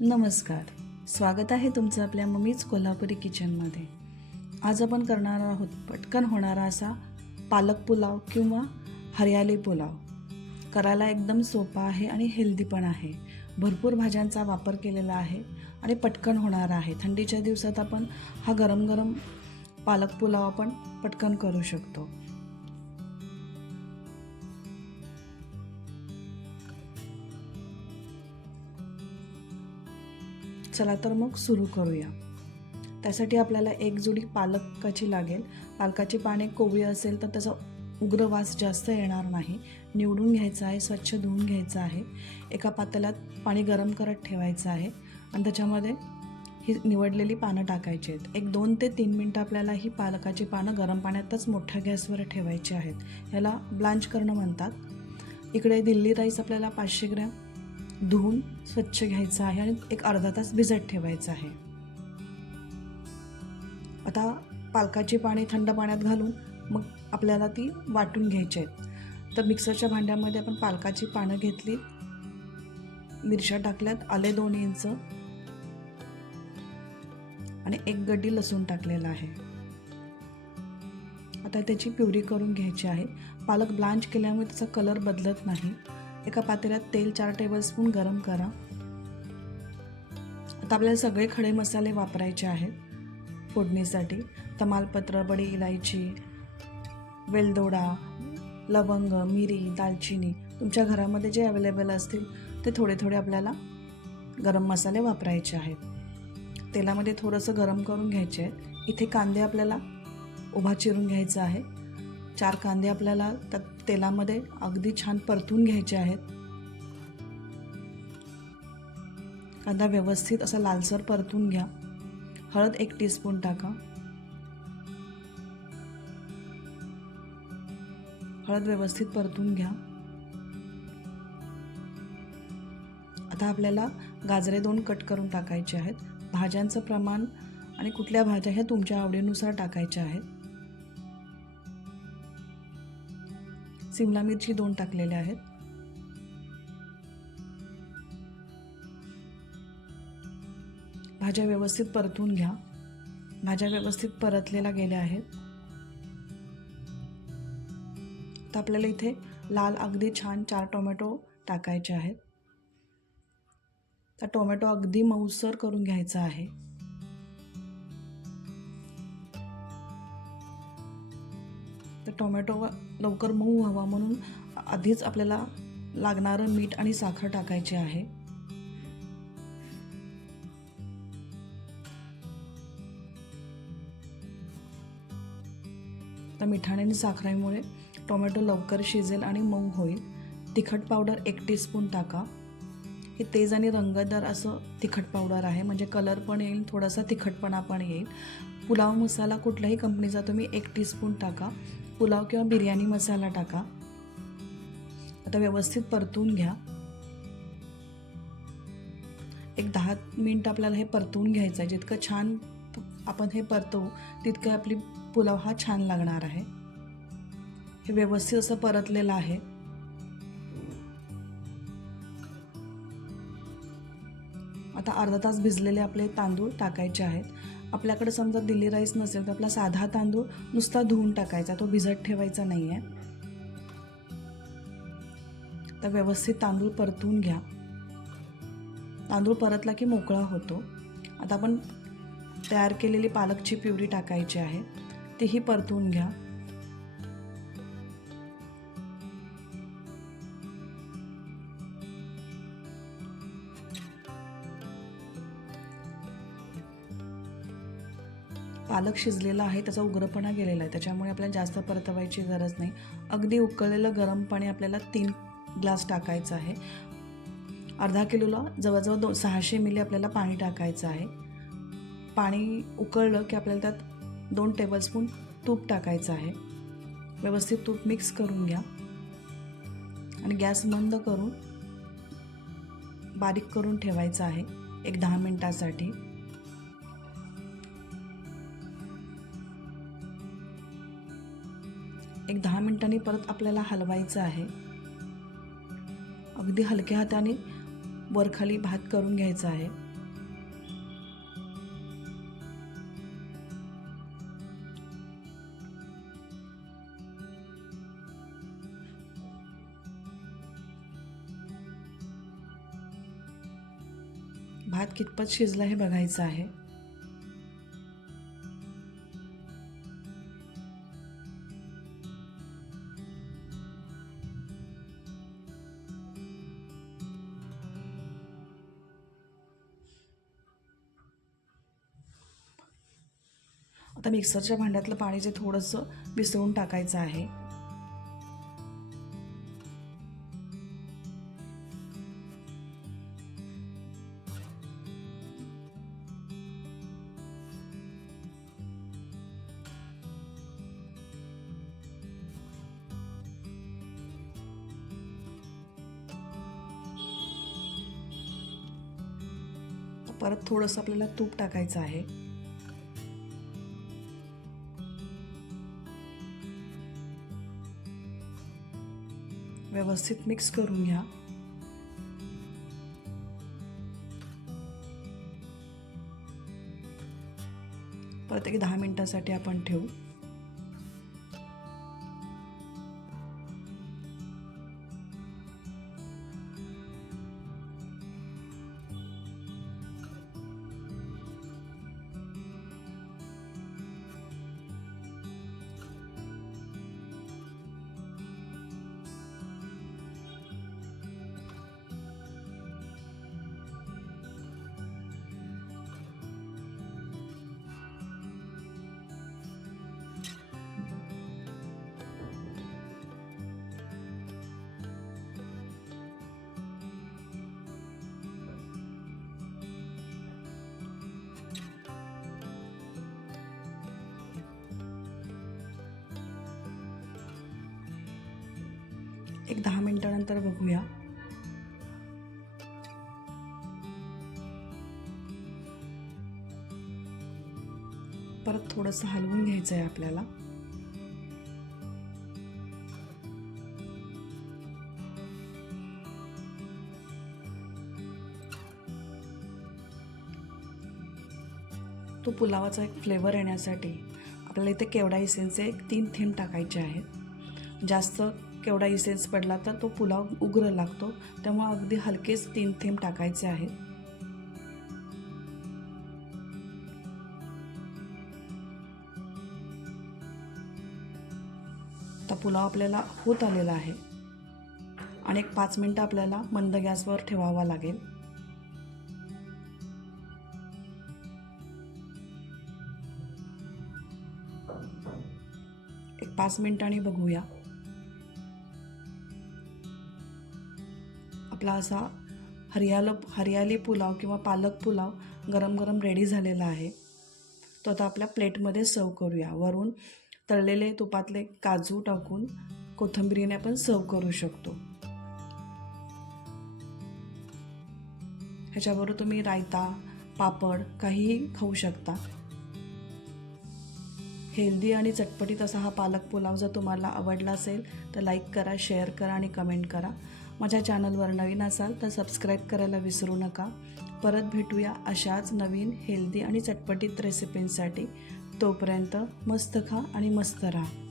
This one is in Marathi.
नमस्कार. स्वागत आहे तुमचं आपल्या मम्मीच कोल्हापुरी किचनमध्ये. आज आपण करणार आहोत पटकन होणारा असा पालक पुलाव किंवा हरियाली पुलाव. करायला एकदम सोपा आहे आणि हेल्दी पण आहे. भरपूर भाज्यांचा वापर केलेला आहे आणि पटकन होणारा आहे. थंडीच्या दिवसात आपण हा गरम गरम पालक पुलाव आपण पटकन करू शकतो. चला तर मग सुरू करूया. त्यासाठी आपल्याला एक जुडी पालकाची लागेल. पालकाची पाने कोवळी असेल तर त्याचा उग्र वास जास्त येणार नाही. निवडून घ्यायचं आहे, स्वच्छ धुवून घ्यायचं आहे. एका पातेल्यात पाणी गरम करत ठेवायचं आहे आणि त्याच्यामध्ये ही निवडलेली पानं टाकायची आहेत. एक 2 ते 3 मिनटं आपल्याला ही पालकाची पानं गरम पाण्यातच मोठ्या गॅसवर ठेवायची आहेत. ह्याला ब्लांच करणं म्हणतात. इकडे दिल्ली राईस आपल्याला 500 ग्रॅम धुवून स्वच्छ घ्यायचं आहे आणि एक अर्धा तास भिजत ठेवायचं आहे. आता पालकाची पाने थंड पाण्यात घालून मग आपल्याला ती वाटून घ्यायची आहेत. तर मिक्सरच्या भांड्यामध्ये आपण पालकाची पानं घेतली, मिरच्या टाकल्यात, आले 2 इंच आणि 1 गड्डी लसूण टाकलेला आहे. आता त्याची प्युरी करून घ्यायची आहे. पालक ब्लांच केल्यामुळे त्याचा कलर बदलत नाही. एका पातेल्यात तेल 4 टेबलस्पून गरम करा. आता आपल्याला सगळे खडे मसाले वापरायचे आहेत फोडणीसाठी. तमालपत्र, बडी इलायची, वेलदोडा, लवंग, मिरी, दालचिनी, तुमच्या घरामध्ये जे अवेलेबल असतील ते थोडे थोडे आपल्याला गरम मसाले वापरायचे आहेत. तेलामध्ये थोडंसं गरम करून घ्यायचे आहेत. इथे कांदे आपल्याला उभा चिरून घ्यायचा आहे. 4 कांदे आपल्याला त्या तेलामध्ये अगदी छान परतून घ्यायचे आहेत. कांदा व्यवस्थित असा लालसर परतून घ्या. हळद 1 टीस्पून टाका. हळद व्यवस्थित परतून घ्या. आता आपल्याला गाजरे 2 कट करून टाकायचे आहेत. भाज्यांचं प्रमाण आणि कुठल्या भाज्या ह्या तुमच्या आवडीनुसार टाकायच्या आहेत. सिमला मिरची 2 टाकलेल्या आहेत. भाज्या व्यवस्थित परतून घ्या. भाज्या व्यवस्थित परतलेल्या गेल्या आहेत. तर आपल्याला इथे लाल अगदी छान 4 टोमॅटो टाकायचे आहेत. तर टोमॅटो अगदी मऊसर करून घ्यायचा आहे. तर टोमॅटो लवकर मऊ व्हावा म्हणून आधीच आपल्याला लागणारं मीठ आणि साखर टाकायचे आहे. तर मिठाने आणि साखरेमुळे टोमॅटो लवकर शिजेल आणि मऊ होईल. तिखट पावडर 1 टीस्पून टाका. हे तेज आणि रंगतदार असं तिखट पावडर आहे, म्हणजे कलर पण येईल, थोडासा तिखटपणा पण येईल. पुलाव मसाला कुठल्याही कंपनीचा तुम्ही 1 टीस्पून टाका. पुलाव किंवा बिर्याणी मसाला टाका. आता व्यवस्थित परतून घ्या. एक 10 मिनिट आपल्याला हे परतून घ्यायचं आहे. जितकं छान आपण हे परतवू तितकं आपली पुलाव हा छान लागणार आहे. हे व्यवस्थित असं परतलेलं आहे. आता अर्धा तास भिजलेले आपले तांदूळ टाकायचे आहेत. आपल्याकडे समजा दिल्ली राईस नसेल तर आपला साधा तांदूळ नुसता धुवून टाकायचा, तो भिजत ठेवायचा नाही आहे. तर व्यवस्थित तांदूळ परतून घ्या. तांदूळ परतला की मोकळा होतो. आता आपण तयार केलेली पालकची प्युरी टाकायची आहे. तीही परतून घ्या. पालक शिजलेला आहे, त्याचा उग्रपणा गेलेला आहे, त्याच्यामुळे आपल्याला जास्त परतवायची गरज नाही. अगदी उकळलेलं गरम पाणी आपल्याला 3 ग्लास टाकायचं आहे. अर्धा किलोला जवळजवळ 600 मिली आपल्याला पाणी टाकायचं आहे. पाणी उकळलं की आपल्याला त्यात 2 टेबलस्पून तूप टाकायचं आहे. व्यवस्थित तूप मिक्स करून घ्या आणि गॅस मंद करून बारीक करून ठेवायचं आहे एक 10 मिनिटासाठी. एक 10 मिनिटांनी परत आपल्याला हलवायचं आहे. अगदी हलक्या हाताने वरखाली भात करून घ्यायचा आहे. भात कितपत शिजला हे बघायचं आहे. आता मिक्सरच्या भांड्यातलं पाणी जे थोडंसं मिसळून टाकायचं आहे. परत थोडंसं आपल्याला तूप टाकायचं आहे. व्यवस्थित मिक्स करून घ्या. परत एक 10 मिनिटांसाठी आपण ठेवू. एक 10 मिनिटानंतर बघूया. परत थोडंसं हलवून घ्यायचं आहे आपल्याला. तो पुलावाचा एक फ्लेवर येण्यासाठी आपल्याला इथे केवडा इसेन्सचे 3 थेंब टाकायचे आहेत. जास्त केवडा इसेन्स पडला तर तो पुलाव उग्र लागतो, त्यामुळे अगदी हलकेच 3 थेंब टाकायचे आहेत. आता पुलाव आपल्याला होत आलेला आहे आणि एक 5 मिनिटं आपल्याला मंद गॅसवर ठेवावा लागेल. एक 5 मिनिटांनी बघूया. आपला असा हरियाली पुलाव किंवा पालक पुलाव गरम गरम रेडी झालेला आहे. तो आता आपल्या प्लेटमध्ये सर्व करूया. वरून तळलेले तुपातले काजू टाकून कोथिंबीरीने आपण सर्व करू शकतो. ह्याच्याबरोबर तुम्ही रायता, पापड काहीही खाऊ शकता. हेल्दी आणि चटपटीत असा हा पालक पुलाव जर तुम्हाला आवडला असेल तर लाईक करा, शेअर करा आणि कमेंट करा. माझ्या चॅनलवर नवीन असाल तर सबस्क्राईब करायला विसरू नका. परत भेटूया अशाच नवीन हेल्दी आणि चटपटीत रेसिपींसाठी. तोपर्यंत मस्त खा आणि मस्त राहा.